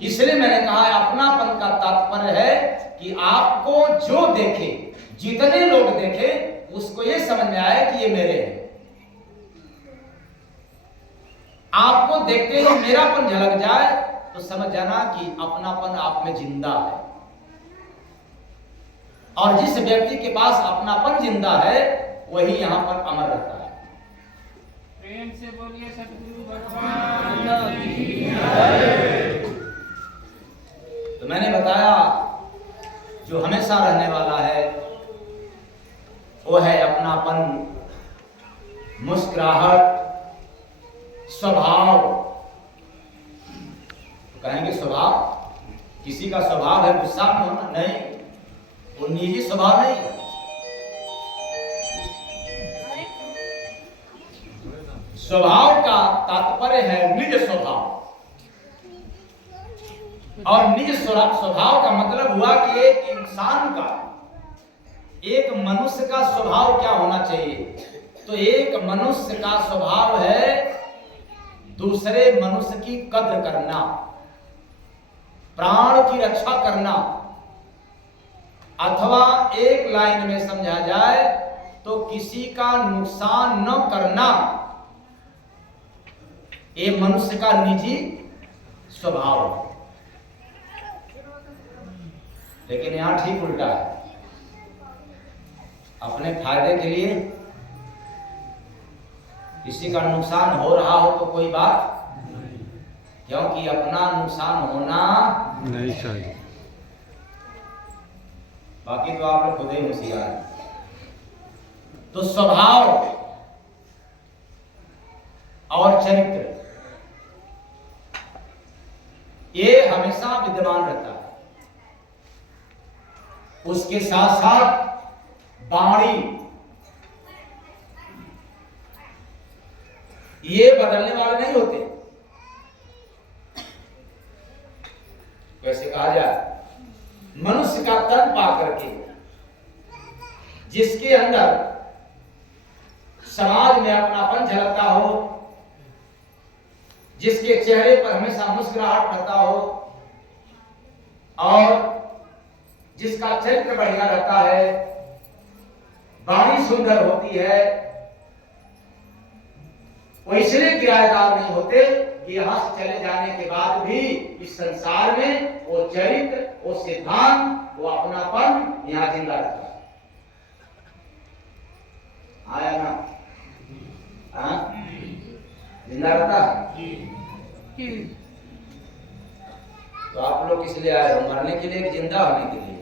इसलिए मैंने कहा अपनापन का तात्पर्य है कि आपको जो देखे, जितने लोग देखे, उसको यह समझ में आए कि ये मेरे हैं। आपको देखते ही मेरापन झलक जाए तो समझ जाना कि अपनापन आप में जिंदा है। और जिस व्यक्ति के पास अपनापन जिंदा है वही यहां पर अमर रहता है। प्रेम से बोलिए सतगुरु भगवान की जय। तो मैंने बताया जो हमेशा रहने वाला है वो है अपनापन, मुस्कुराहट, स्वभाव। तो कहेंगे स्वभाव, किसी का स्वभाव है गुस्सा में होना? नहीं, वो निजी स्वभाव नहीं है। स्वभाव का तात्पर्य है निज स्वभाव। और निज स्वभाव का मतलब हुआ कि एक इंसान का, एक मनुष्य का स्वभाव क्या होना चाहिए? तो एक मनुष्य का स्वभाव है दूसरे मनुष्य की कद्र करना, प्राण की रक्षा करना, अथवा एक लाइन में समझा जाए तो किसी का नुकसान न करना। ये मनुष्य का निजी स्वभाव है। लेकिन यहां ठीक उल्टा है। अपने फायदे के लिए किसी का नुकसान हो रहा हो तो कोई बात, क्योंकि अपना नुकसान होना नहीं चाहिए। बाकी तो आप लोग खुद ही होशियार हैं। तो स्वभाव और चरित्र ये हमेशा विद्यमान रहता है। उसके साथ साथ वाणी ये बदलने वाले नहीं होते। वैसे कहा जाए मनुष्य का तन पा करके जिसके अंदर समाज में अपनापन झलकता हो, जिसके चेहरे पर हमेशा मुस्कुराहट रहता हो और जिसका चरित्र बढ़िया रहता है, वाणी सुंदर होती है, वो इसलिए किराएदार नहीं होते कि यहां से चले जाने के बाद भी इस संसार में वो चरित्र, वो सिद्धांत, वो अपनापन यहां जिंदा रहता है। आया ना? हाँ? जिंदा रहता है। तो आप लोग किस लिए आए हो? मरने के लिए कि जिंदा होने के लिए?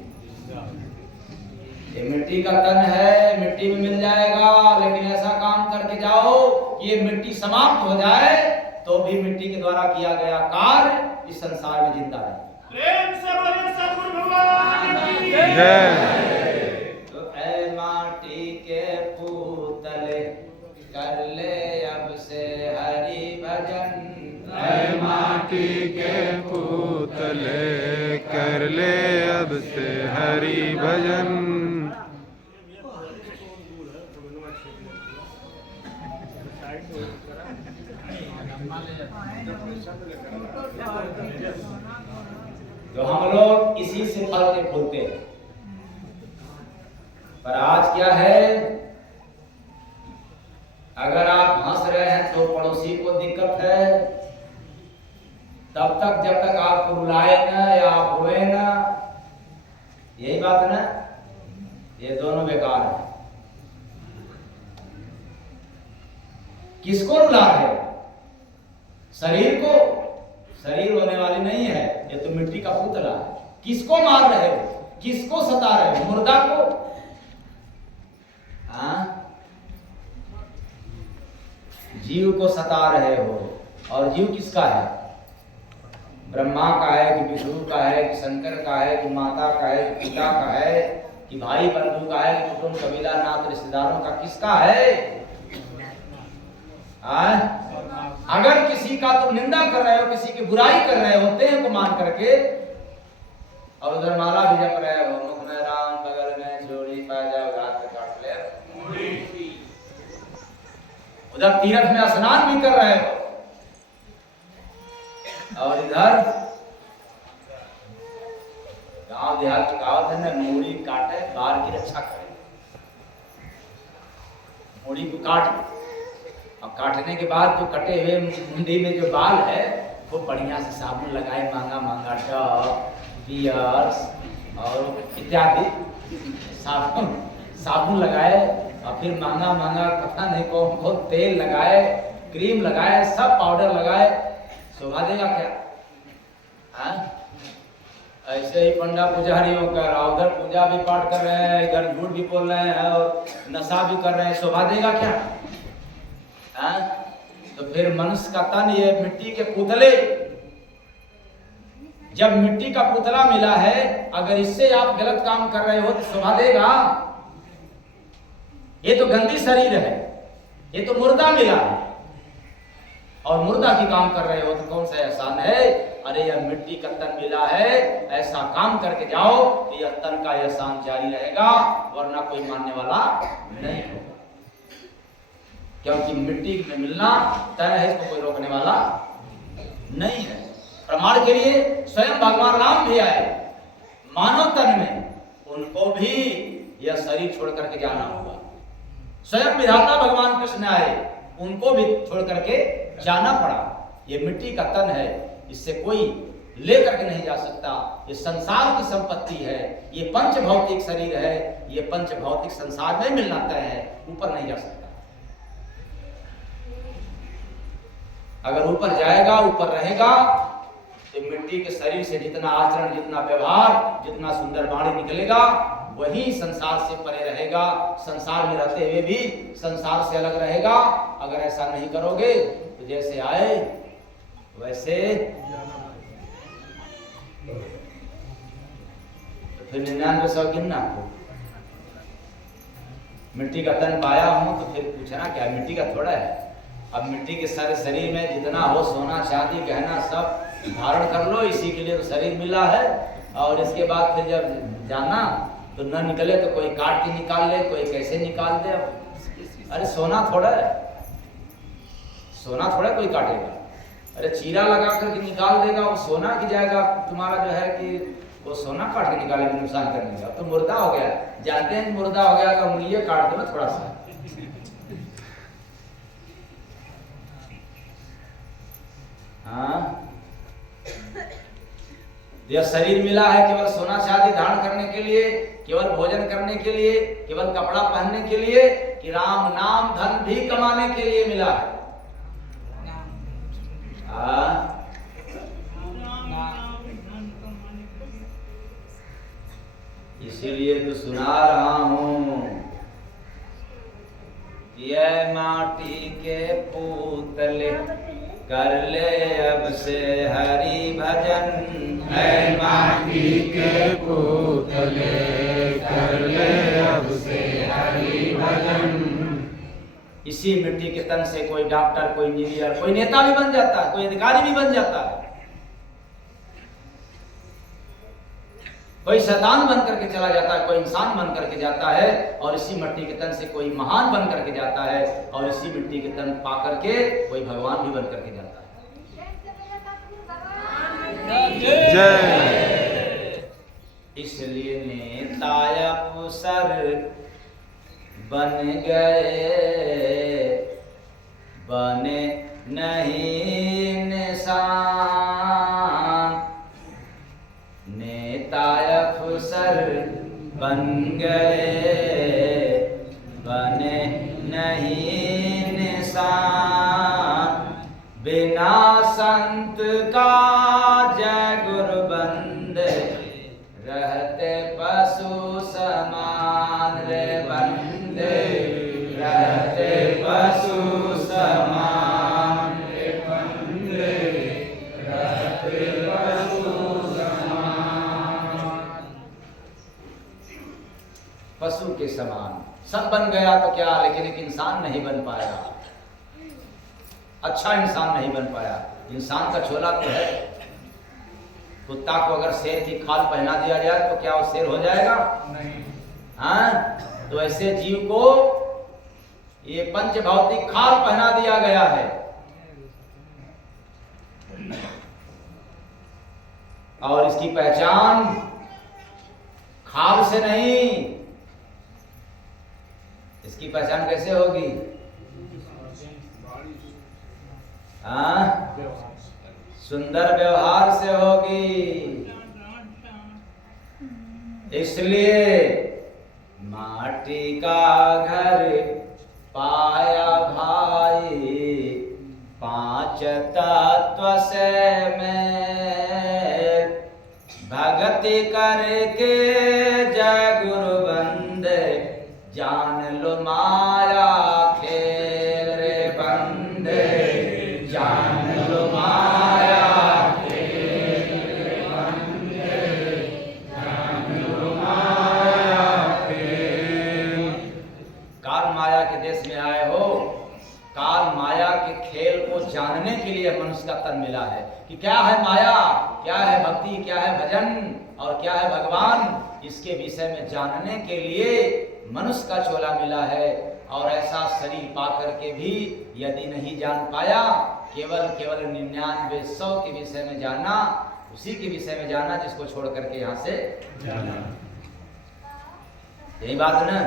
ये मिट्टी का तन है, मिट्टी में मिल जाएगा, लेकिन ऐसा काम करके जाओ कि ये मिट्टी समाप्त हो जाए तो भी मिट्टी के द्वारा किया गया कार्य इस संसार में जिंदा रहे। प्रेम से बोलिए सद्गुरु भगवान की जय। तो ऐ माटी के पुतले कर ले अब से हरि भजन। ऐ माटी के पुतले कर ले अब से हरि भजन। तो हम लोग इसी से फल के फूलते हैं। पर आज क्या है, अगर आप हंस रहे हैं तो पड़ोसी को दिक्कत है, तब तक जब तक आपको रुलाए ना या आप रोए ना, यही बात है ना, ये दोनों बेकार है। किसको रुला रहे हो? शरीर को? शरीर होने वाली नहीं है, ये तो मिट्टी का पुतला है। किसको मार रहे हो? किसको सता रहे हो? मुर्दा को? हाँ? जीव को सता रहे हो। और जीव किसका है? ब्रह्मा का है कि विष्णु का है कि शंकर का है कि माता का है कि पिता का है कि भाई बंधु का है कि कुटुंब कबीला नात रिश्तेदारों का, किसका है? अगर किसी का तुम निंदा कर रहे हो, किसी की बुराई कर रहे हो देह को मान करके, और उधर माला भी जप रहे हो, मुख में राम, बगल में चोरी, पैजा हाथ में काट ले, उधर तीर्थ में स्नान भी कर रहे हो, और इधर गांव देहात की कहावत है ना, मूड़ी काटे बार की रक्षा करे। मूड़ी को काट, और काटने के बाद जो कटे हुए मुंडी में जो बाल है वो बढ़िया से साबुन लगाए, महंगा महंगा टब, पियर्स और इत्यादि साबुन लगाए, और फिर महंगा महंगा पता नहीं कौन तेल लगाए, क्रीम लगाए, सब पाउडर लगाए, शोभा देगा क्या? हाँ? ऐसे ही पंडा पुजारियों का उधर पूजा भी पाठ कर रहे हैं, इधर झूठ भी बोल रहे हैं और नशा भी कर रहे हैं, शोभा देगा क्या? हाँ? तो फिर मनुष्य का तन ये मिट्टी के पुतले, जब मिट्टी का पुतला मिला है, अगर इससे आप गलत काम कर रहे हो तो शोभा देगा? ये तो गंदी शरीर है, ये तो मुर्दा मिला है, और मुर्दा की काम कर रहे हो तो कौन सा एहसान है? अरे यह मिट्टी का तन मिला है, ऐसा काम करके जाओ कि यह तन का एहसान जारी रहेगा, वरना कोई मानने वाला नहीं होगा। क्योंकि मिट्टी में मिलना तय है, इसको कोई रोकने वाला नहीं है। प्रमाण के लिए स्वयं भगवान राम भी आए मानव तन में, उनको भी यह शरीर छोड़ करके जाना होगा। स्वयं विधाता भगवान कृष्ण आए, उनको भी छोड़ करके जाना पड़ा। ये मिट्टी का तन है, इससे कोई लेकर के नहीं जा सकता। ये संसार की संपत्ति है, ये पंच भौतिक शरीर है, ये पंच भौतिक संसार में मिलना तय है, ऊपर नहीं जा सकता। अगर ऊपर जाएगा, ऊपर रहेगा, तो मिट्टी के शरीर से जितना आचरण, जितना व्यवहार, जितना सुंदर वाणी निकलेगा, वही संसार से परे रहेगा। संसार में रहते हुए भी संसार से अलग रहेगा। अगर ऐसा नहीं करोगे तो जैसे आए वैसे, तो फिर 99 गिनना। मिट्टी का तन पाया हूं तो फिर पूछना क्या, मिट्टी का थोड़ा है। अब मिट्टी के सारे शरीर में जितना हो, सोना चांदी गहना सब धारण कर लो, इसी के लिए तो शरीर मिला है। और इसके बाद फिर जब जाना तो न निकले तो कोई काट के निकाल ले, कोई कैसे निकाल दे। अरे सोना थोड़ा है, सोना थोड़ा कोई काटेगा। अरे चीरा लगा करके निकाल देगा, वो सोना की जाएगा। तुम्हारा जो है कि वो सोना काट के निकालेगा, नुकसान करने का तो मुर्दा हो गया। जानते हैं मुर्दा हो गया, तो मूल्य काट दो ना थोड़ा सा। हाँ, यह शरीर मिला है केवल सोना चांदी धारण करने के लिए, केवल भोजन करने के लिए, केवल कपड़ा पहनने के लिए, कि राम नाम धन भी कमाने के लिए मिला है। इसीलिए तो सुना रहा हूं, ये माटी के पुतले कर ले अब से हरि भजन। है माटी के पुतले कर ले अब से हरि भजन। इसी मिट्टी के तन से कोई डॉक्टर, कोई इंजीनियर, कोई नेता भी बन जाता है, कोई अधिकारी भी बन जाता है, कोई शैतान बन करके चला जाता है, कोई इंसान बन करके जाता है। और इसी मिट्टी के तन से कोई महान बन करके जाता है, और इसी मिट्टी के तन पा करके कोई भगवान भी बन करके जाता है। जय। इसलिए नेता अफसर बन गए, बने नहीं निशान। नेता अफसर बन गए, बने नहीं निशान। बिना संत का जय गुरु बंदे, रहते पशु समान रे बंदे, रहते पशु समान रे बंदे, रहते पशु समान। पशु के समान सब बन गया तो क्या, लेकिन एक इंसान नहीं बन पाया, अच्छा इंसान नहीं बन पाया। इंसान का छोला तो है। कुत्ता को अगर शेर की खाल पहना दिया जाए तो क्या वो शेर हो जाएगा? नहीं। हाँ, तो ऐसे जीव को ये पंच भौतिक खाल पहना दिया गया है। और इसकी पहचान खाल से नहीं, इसकी पहचान कैसे होगी? हाँ, सुंदर व्यवहार से होगी। इसलिए माटी का घर पाया भाई, पांच तत्व से मेल। भक्ति करके जय गुरु बंदे, जान लो माया खेल रे बंदे, जान लो माया खेल रे बंदे, जान लो माया खेल। काल माया के देश में आए हो, काल माया के खेल को जानने के लिए मनुष्य का तन मिला है कि क्या है माया, क्या है भक्ति, क्या है भजन और क्या है भगवान। इसके विषय में जानने के लिए मनुष्य का चोला मिला है। और ऐसा शरीर पा करके भी यदि नहीं जान पाया, केवल 99 के विषय में जाना, उसी के विषय में जाना जिसको छोड़ करके यहाँ से जाना। यही बात है ना।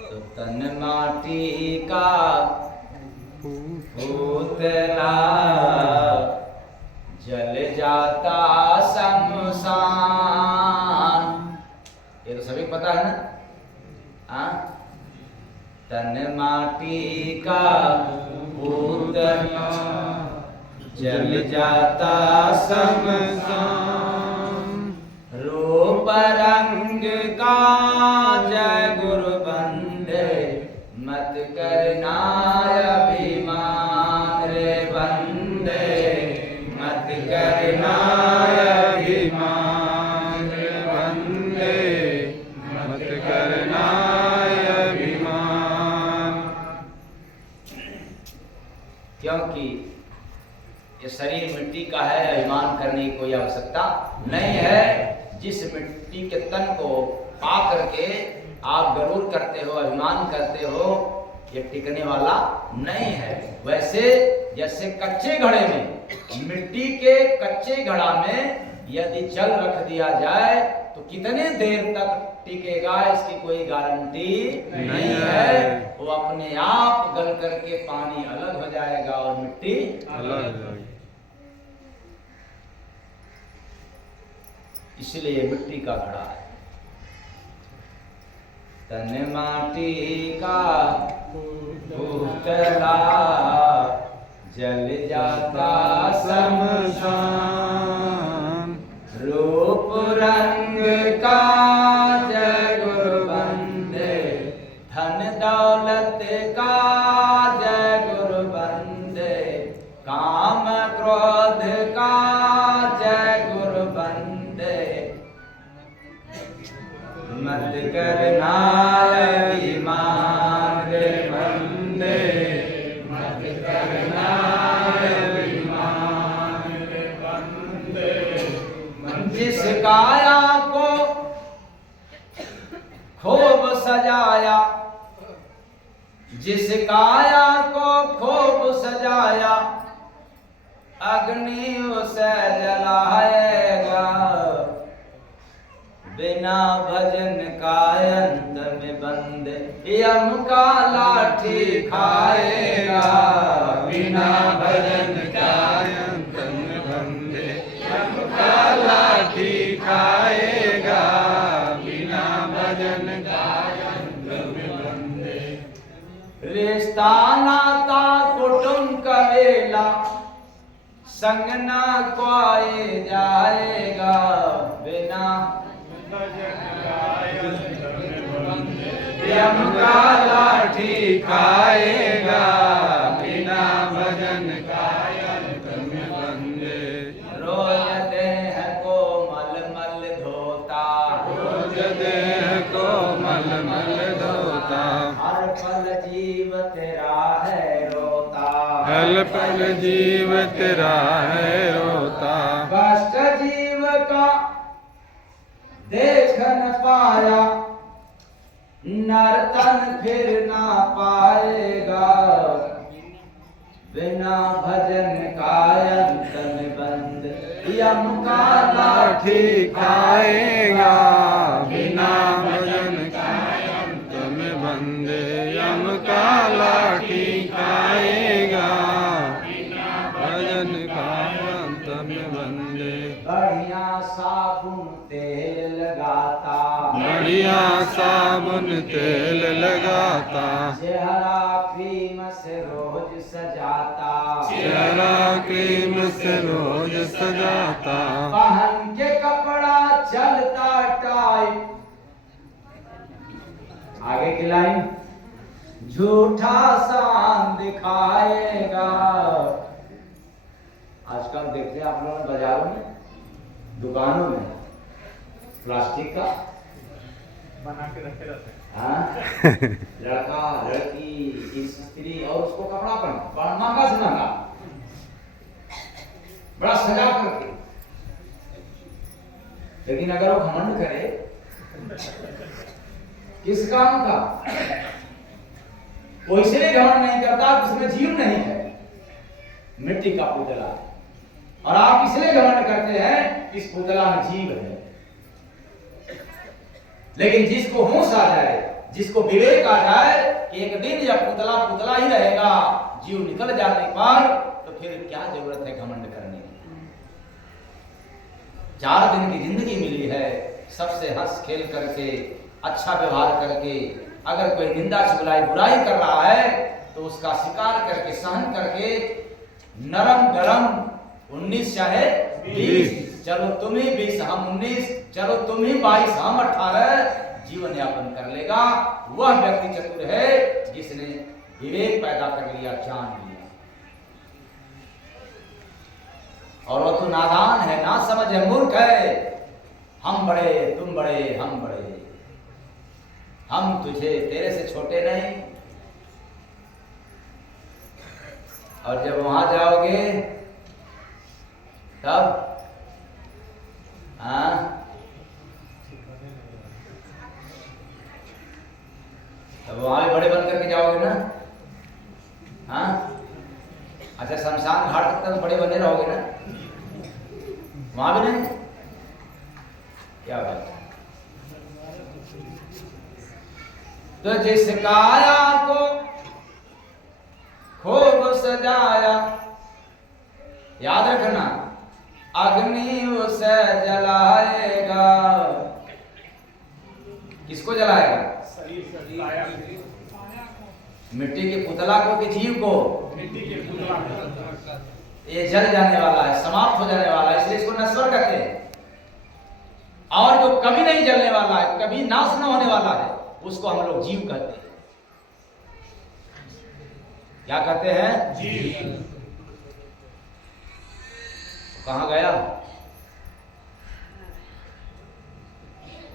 तो तन माटी का पुतला जल जाता शमशान। रूप रंग का जय गुरु बंदे, मत करना अभिमान रे बंदे, मत करना अभिमान रे बंदे, मत करना अभिमान। क्योंकि ये शरीर मिट्टी का है, अभिमान करने की कोई आवश्यकता नहीं है। जिस मिट्टी के तन को पा करके आप गरूर करते हो, अभिमान करते हो, ये टिकने वाला नहीं है। वैसे जैसे कच्चे घड़े में, मिट्टी के कच्चे घड़ा में यदि जल रख दिया जाए तो कितने देर तक टिकेगा, इसकी कोई गारंटी नहीं है। वो अपने आप गल करके पानी अलग हो जाएगा और मिट्टी अलग हो जाएगी। इसलिए मिट्टी का घड़ा है। तन माटी का पुतला, जल जाता शमशान। रूप रंग का जय गुरु बंदे, धन दौलत का जय गुरु बंदे, काम क्रोध का जय गुरु बंदे, मत करना अभिमान रे बंदे, मत करना अभिमान रे बंदे। जिस काया को खूब सजाया, जिस काया को खूब सजाया, अग्नि उसे जलाएगा, बिना भजन का अंत में बंद यम का लाठी खाएगा, बिना भजन का अंत में बंदे यम का लाठी खाएगा, बिना भजन का अंत में बंदे। रिश्ता नाता कुटुंब कबीला संग न कोई जाएगा, बिना यम का लाठी खाएगा, बिना भजन का अंत में बंदे। रोज देह को मल मल धोता, रोज देह को मल मल धोता, हर पल जीव तेरा है रोता, हर पल जीव तेरा है रोता। कष्ट जीव का देख न पाया, नर्तन फिर ना पाएगा, बिना भजन का अंत में बंद यम का लाठी खाएगा, बिना भजन का अंत में बंदे। यम का लाठी खाएगा, बिना भजन का अंत में बंदे। बढ़िया साबुन तेल लगाता, बढ़िया साबुन तेल लगाता, चेहरा क्रीम से रोज सजाता, चेहरा क्रीम से रोज सजाता, पहन के कपड़ा चलता टाइट। आगे की लाइन, झूठा शान दिखाएगा। आजकल देखते हैं आप लोग बाजारों में, दुकानों में प्लास्टिक का बना के रखे रहते हैं। हाँ? लड़का लड़की स्त्री और उसको कपड़ा पहना महंगा से महंगा, बड़ा सजा करके। लेकिन अगर वो घमंड करे किस काम का, वो इसलिए घमंड नहीं करता उसमें जीव नहीं है, मिट्टी का पुतला। और आप इसलिए घमंड करते हैं इस पुतला में जीव है। लेकिन जिसको होश आ जाए, जिसको विवेक आ जाए कि एक दिन यह पुतला पुतला ही रहेगा, जीव निकल जाने पर, तो फिर क्या जरूरत है घमंड करने की। 4 दिन की जिंदगी मिली है, सबसे हंस खेल करके, अच्छा व्यवहार करके, अगर कोई निंदा चुगलाई बुराई कर रहा है तो उसका शिकार करके, सहन करके नरम गरम 19 चाहे 20, चलो तुम ही 20 हम 19, चलो तुम ही 22 हम 18, जीवन यापन कर लेगा। वह व्यक्ति चतुर है जिसने विवेक पैदा कर लिया, जान लिया। और वो तो नादान है, ना समझ है, मूर्ख है। हम बड़े तुम बड़े हम बड़े, हम तुझे तेरे से छोटे नहीं। और जब वहां जाओगे तब तब वहां भी बड़े बन करके जाओगे ना। अच्छा, शमशान घाट तक तो बड़े बने रहोगे ना, वहां भी नहीं? क्या बात है। तो जिस काया को खूब सजाया, याद रखना, अग्नि उसे जलाएगा। किसको जलाएगा? मिट्टी के पुतला को कि जीव को? ये जल जाने वाला है, समाप्त हो जाने वाला है, इसलिए इसको नश्वर कहते हैं। और जो कभी नहीं जलने वाला है, कभी नाश न होने वाला है, उसको हम लोग जीव कहते हैं। क्या कहते हैं? जीव। कहां गया?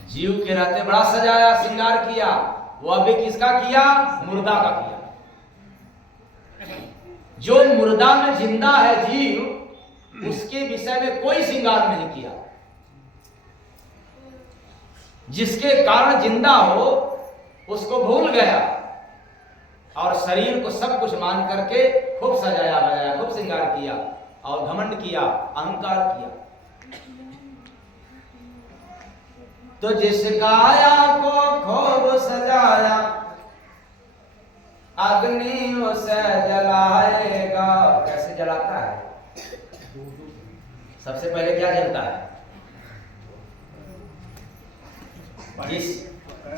जीव के रहते बड़ा सजाया, श्रृंगार किया। वो अभी किसका किया? मुर्दा का किया। जो मुर्दा में जिंदा है जीव, उसके विषय में कोई श्रृंगार नहीं किया। जिसके कारण जिंदा हो उसको भूल गया और शरीर को सब कुछ मान करके खूब सजाया बजाया, खूब श्रृंगार किया और घमंड किया, अहंकार किया। तो जिस काया को खूब सजाया, अग्नि उसे जलाएगा। कैसे जलाता है? सबसे पहले क्या जलता है?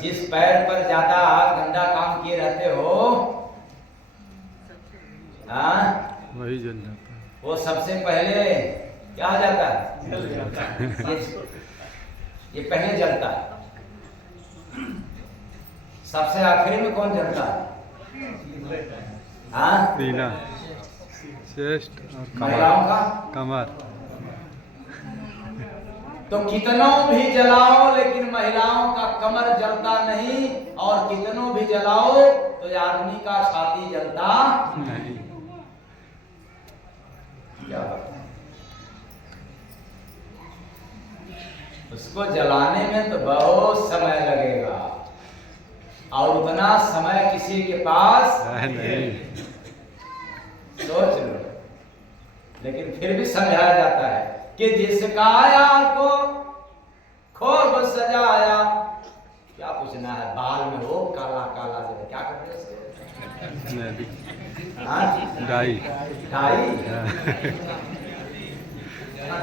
जिस पैर पर ज्यादा गंदा काम किए रहते हो, वही जल जाता है। वो सबसे पहले क्या हो जाता है? ये पहले जलता है। सबसे आखिरी में कौन जलता है? पीला चेस्ट और महिलाओं का कमर। तो कितनों भी जलाओ लेकिन महिलाओं का कमर जलता नहीं, और कितनों भी जलाओ तो आदमी का छाती जलता नहीं। क्या बात है? उसको जलाने में तो बहुत समय लगेगा और उतना समय किसी के पास नहीं। सोच लो। लेकिन फिर भी समझाया जाता है कि जिस काया को खूब सजाया। क्या पूछना है? बाल में हो काला काला जो है, क्या करते हैं उसके? डाई। डाई?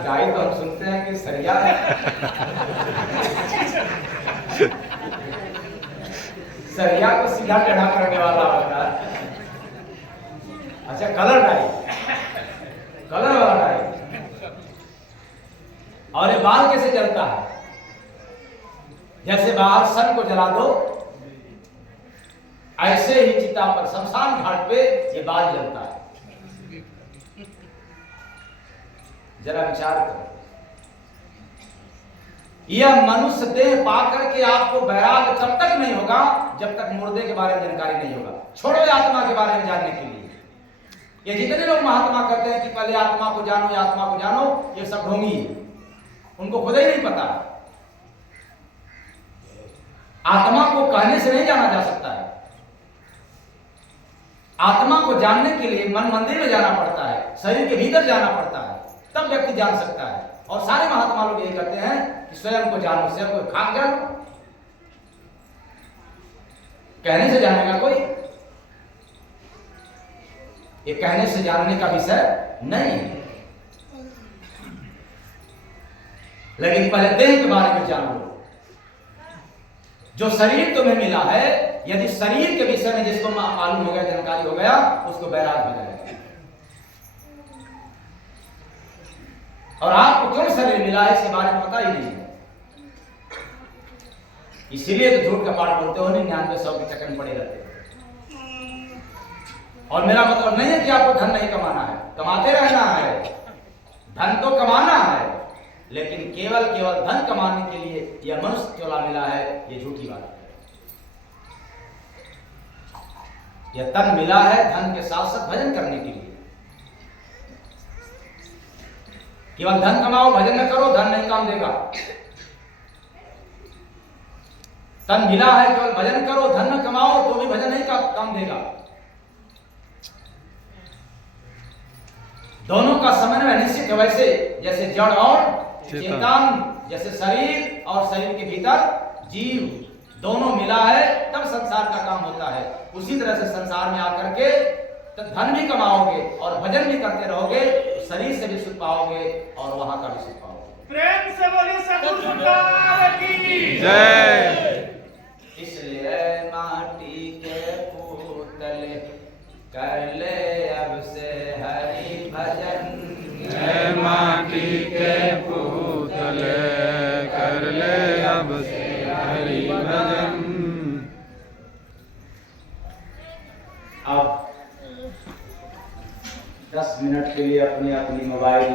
डाई तो हम सुनते हैं कि सरिया है। सरिया को सीधा टेढ़ा करने वाला होता है। अच्छा, कलर डाई, कलर वाला डाई। और ये बाल कैसे जलता है? जैसे बाहर सन को जला दो, ऐसे ही चिता पर शमशान घाट पे ये बाल जलता है। जरा विचार करो। यह मनुष्य देह पाकर के आपको वैराग तब तक नहीं होगा जब तक मुर्दे के बारे में जानकारी नहीं होगा। छोड़ो आत्मा के बारे में जानने के लिए। ये जितने लोग महात्मा कहते हैं कि पहले आत्मा को जानो, आत्मा को जानो, ये सब ढोंगी है। उनको खुद ही नहीं पता। आत्मा को कहने से नहीं जाना जा सकता है। आत्मा को जानने के लिए मन मंदिर में जाना पड़ता है, शरीर के भीतर जाना पड़ता है, तब व्यक्ति जान सकता है। और सारे महात्मा लोग यही कहते हैं कि स्वयं को जानो, स्वयं को खाक जानो। कहने से जानेगा कोई? ये कहने से जानने का विषय नहीं है। लेकिन पहले देह के बारे में जान लो। जो शरीर तुम्हें मिला है, यदि शरीर के विषय में जिसको मालूम हो गया, जानकारी हो गया, उसको वैराग हो जाएगा। और आपको क्यों शरीर मिला है इसके बारे में पता ही नहीं है। इसीलिए तो झूठ का पाठ बोलते हो, 99 के चक्कर में पड़े रहते हो। और मेरा मतलब नहीं है कि आपको धन नहीं कमाना है, कमाते रहना है, धन तो कमाना है, लेकिन केवल धन कमाने के लिए यह मनुष्य चोला मिला है, ये झूठी बात है। यह तन मिला है धन के साथ साथ भजन करने के लिए। केवल धन कमाओ भजन न करो, धन नहीं काम देगा। तन मिला है केवल भजन करो, धन न कमाओ तो भी भजन नहीं काम देगा। दोनों का समन्वय निश्चित है। वैसे जैसे जड़ और चेतन, जैसे शरीर और शरीर के भीतर जीव, दोनों मिला है तब संसार का काम होता है। उसी तरह से संसार में आकर के तो धन भी कमाओगे और भजन भी करते रहोगे, तो शरीर से भी सुख पाओगे और वहां का भी सुख पाओगे। प्रेम से बोलिए सद्गुरु सरकार की जय। इसलिए माटी के पुतले कर ले अब से हरि भजन। जय माटी के पुतले कर ले अब से हरि भजन। अब 10 मिनट के लिए अपनी मोबाइल